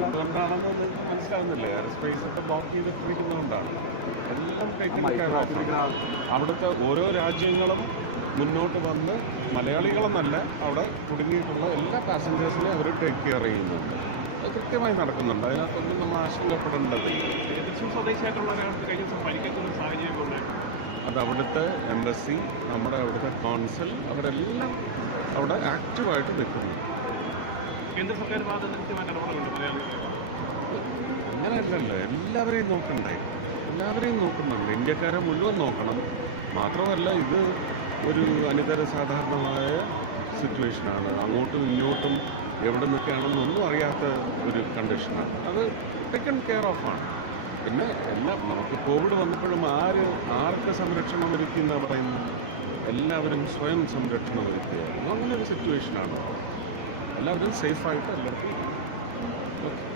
എന്തുകൊണ്ടാണെന്ന് മനസ്സിലാവുന്നില്ല. Air space ഒക്കെ ബ്ലോക്ക് ചെയ്തിട്ടിരിക്കുന്നതുകൊണ്ടാണ്. എല്ലാം അവിടുത്തെ ഓരോ രാജ്യങ്ങളും മുന്നോട്ട് വന്ന് മലയാളികളെന്നല്ല അവിടെ കുടുങ്ങിയിട്ടുള്ള എല്ലാ പാസഞ്ചേഴ്സിനെയും അവർ ടേക്ക് കെയർ ചെയ്യുന്നുണ്ട്. അത് കൃത്യമായി നടക്കുന്നുണ്ട്. അതിനകത്തൊന്നും നമ്മൾ ആശങ്കപ്പെടേണ്ടതില്ല. സ്വദേശമായിട്ടുള്ള ഒരാൾക്ക് കഴിഞ്ഞ ദിവസം പരിക്കേറ്റുന്ന സാഹചര്യം അത് അവിടുത്തെ എംബസി, നമ്മുടെ അവിടുത്തെ കോൺസൽ, അവരെല്ലാം അവിടെ ആക്റ്റീവായിട്ട് നിൽക്കുന്നു. കേന്ദ്ര സർക്കാർ ഭാഗത്ത് കൃത്യമായിട്ട് ഇടപെടലുണ്ട് മലയാളികൾ. അങ്ങനെയല്ലല്ലോ, എല്ലാവരെയും നോക്കണ്ടേ? എല്ലാവരെയും നോക്കുന്നുണ്ട്. ഇന്ത്യക്കാരെ മുഴുവൻ നോക്കണം. മാത്രമല്ല, ഇത് ഒരു അനിതര സാധാരണമായ സിറ്റുവേഷനാണ്. അങ്ങോട്ടും ഇങ്ങോട്ടും എവിടെ നിൽക്കുകയാണെന്നൊന്നും അറിയാത്ത ഒരു കണ്ടീഷനാണ്. അത് ടേക്കൺ കെയർ ഓഫ് ആണ്. പിന്നെ എല്ലാം നമുക്ക് കോവിഡ് വന്നപ്പോഴും ആർക്ക് സംരക്ഷണം ഒരുക്കുന്ന പറയുന്നത്? എല്ലാവരും സ്വയം സംരക്ഷണം ഒരുക്കുകയായിരുന്നു. അങ്ങനെ ഒരു സിറ്റുവേഷനാണ്. എല്ലാവരും സേഫായിട്ട് എല്ലാവർക്കും. ഓക്കെ.